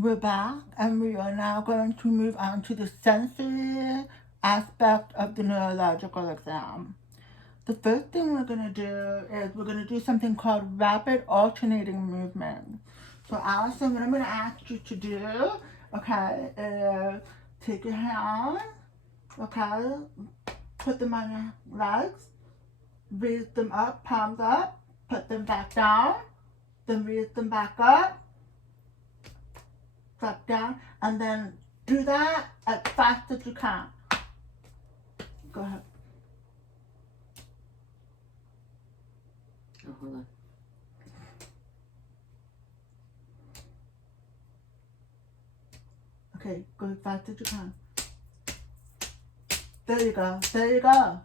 We're back, and we are now going to move on to the sensory aspect of the neurological exam. The first thing we're going to do is we're going to do something called rapid alternating movement. So Alyson, what I'm going to ask you to do, okay, is take your hand, okay, put them on your legs, raise them up, palms up, put them back down, then raise them back up, drop down, and then do that as fast as you can. Go ahead. Oh, hold on. Okay, go as fast as you can. There you go. There you go.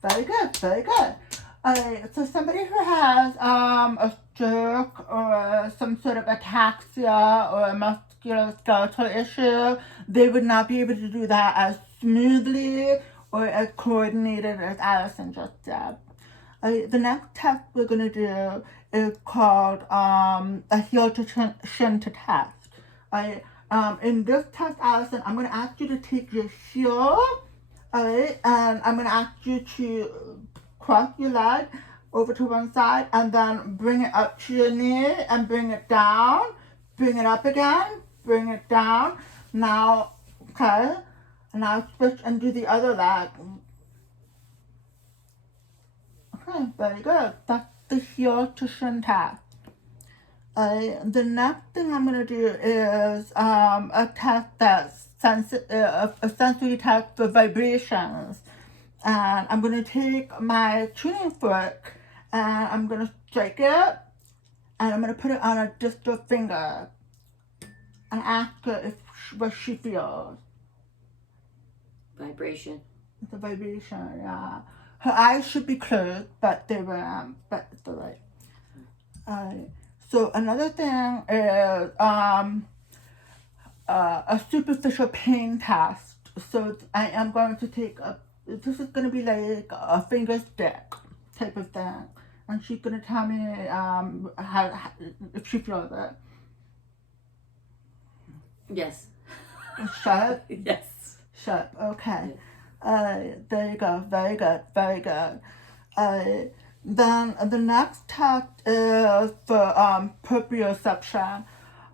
Very good. Very good. Alright, so somebody who has a stroke or some sort of ataxia or a musculoskeletal issue, they would not be able to do that as smoothly or as coordinated as Alyson just did. The next test we're going to do is called a heel to shin to test. In this test, Alyson, I'm going to ask you to take your heel, and I'm going to ask you to cross your leg over to one side and then bring it up to your knee and bring it down, bring it up again, bring it down. Now, okay, now switch and do the other leg. Okay, very good. That's the heel to shin test. The next thing I'm going to do is a test that's a sensory test for vibrations. And I'm going to take my tuning fork and I'm going to strike it and I'm going to put it on a distal finger and ask her what she feels. Vibration. It's a vibration, yeah. Her eyes should be closed, but they were, but it's alright. So another thing is a superficial pain test. So I am going to take this is going to be like a finger stick type of thing. And she's going to tell me how if she feels it. Yes. Shut? Yes. Shut, okay. There you go, very good, very good. Then the next test is for proprioception.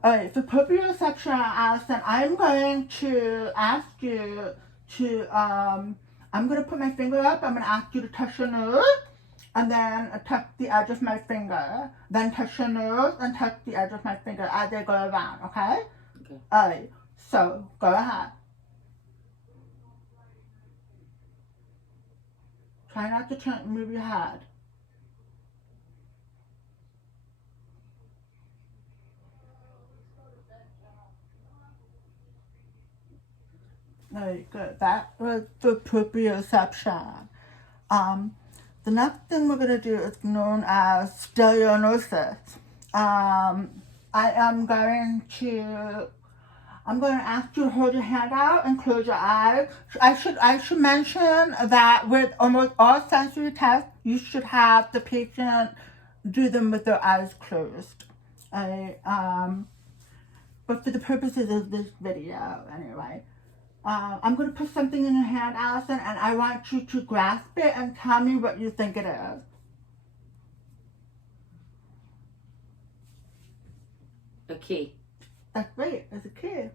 Alright, for proprioception, Alyson, I'm going to ask you to, I'm going to put my finger up, I'm going to ask you to touch your nose, and then touch the edge of my finger, then touch your nose and touch the edge of my finger as they go around, okay? Okay. Alright, so go ahead. Try not to move your head. Very good. That was the proprioception. The next thing we're going to do is known as stereonosis. I'm going to ask you to hold your hand out and close your eyes. I should mention that with almost all sensory tests, you should have the patient do them with their eyes closed. But for the purposes of this video, anyway. I'm going to put something in your hand, Alyson, and I want you to grasp it and tell me what you think it is. A key. That's right, it's a key.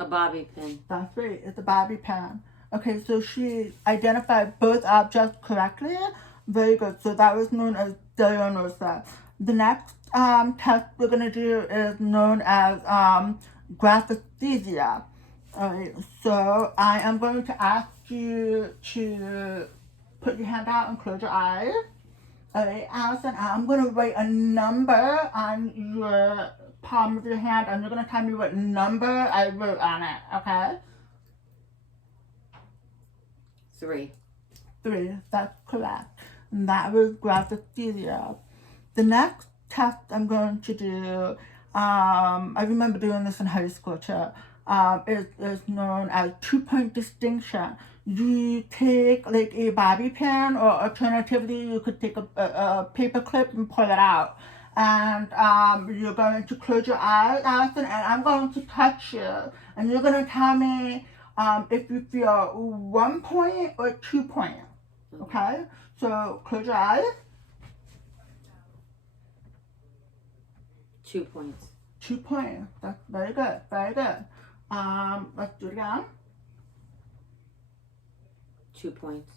A bobby pin. That's right, it's a bobby pin. Okay, so she identified both objects correctly. Very good. So that was known as stereonosis. The next test we're going to do is known as graphesthesia. Alright, so I am going to ask you to put your hand out and close your eyes. Alright, Alyson, I'm going to write a number on your palm of your hand and you're going to tell me what number I wrote on it, okay? 3. 3, that's correct. And that was graphesthesia. The next test I'm going to do, I remember doing this in high school too, is known as 2-point distinction. you take like a bobby pin, or alternatively you could take a paper clip and pull it out. And you're going to close your eyes, Alyson, and I'm going to touch you, and you're going to tell me if you feel 1 point or 2 points. Okay? So close your eyes. 2 points. 2 points. That's very good. Very good. Let's do it again. 2 points.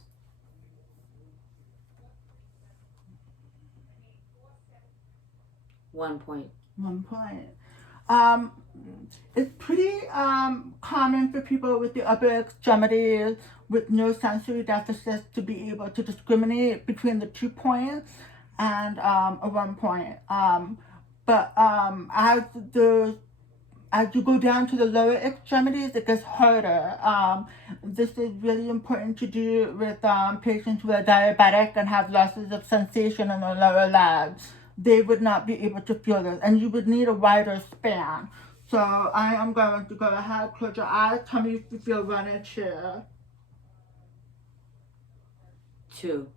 1 point. 1 point. It's pretty common for people with the upper extremities with no sensory deficits to be able to discriminate between the 2 points and a 1 point. But as you go down to the lower extremities, it gets harder. This is really important to do with patients who are diabetic and have losses of sensation in the lower legs. They would not be able to feel this, and you would need a wider span. So I am going to go ahead, close your eyes, tell me if you feel 1 or 2. 2.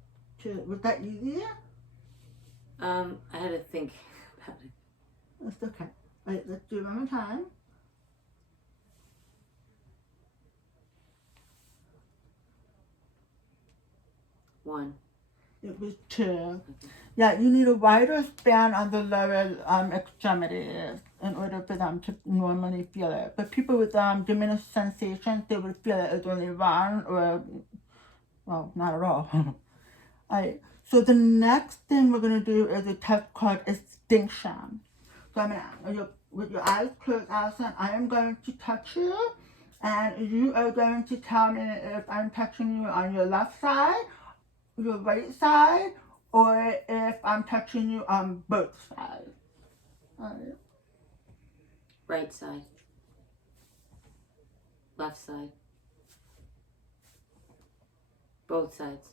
2. Was that easy? I had to think about it. That's okay. All right, let's do it one more time. 1. It was 2. Yeah, you need a wider span on the lower extremities in order for them to normally feel it. But people with diminished sensations, they would feel it as only 1 or, well, not at all. Alright, so the next thing we're going to do is a test called extinction. So I'm gonna, with your eyes closed, Alyson, I am going to touch you, and you are going to tell me if I'm touching you on your left side, your right side, or if I'm touching you on both sides. Alright. Right side. Left side. Both sides.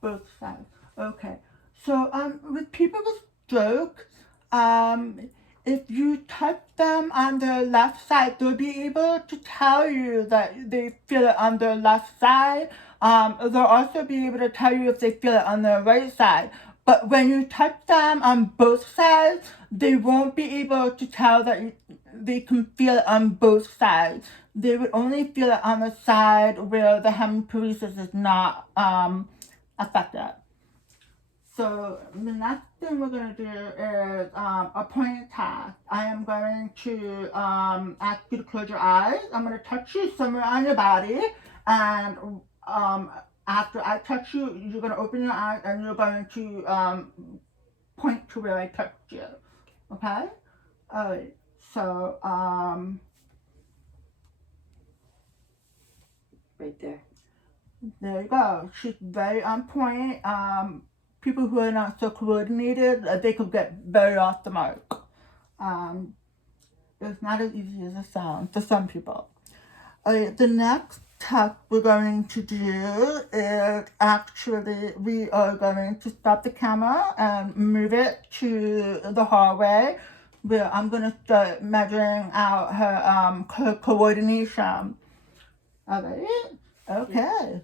Both sides. Okay. So with people with stroke, if you touch them on their left side, they'll be able to tell you that they feel it on their left side. They'll also be able to tell you if they feel it on their right side. But when you touch them on both sides, they won't be able to tell that they can feel it on both sides. They would only feel it on the side where the hemiparesis is not affected. So the next thing we're going to do is a point test. I am going to ask you to close your eyes. I'm going to touch you somewhere on your body, and after I touch you, you're going to open your eyes and you're going to point to where I touched you. Okay? Alright, so Right there. there you go. She's very on point. People who are not so coordinated, they could get very off the mark. It's not as easy as it sounds for some people. The next test we're going to do is actually, we are going to stop the camera and move it to the hallway where I'm going to start measuring out her coordination. Alright? Okay.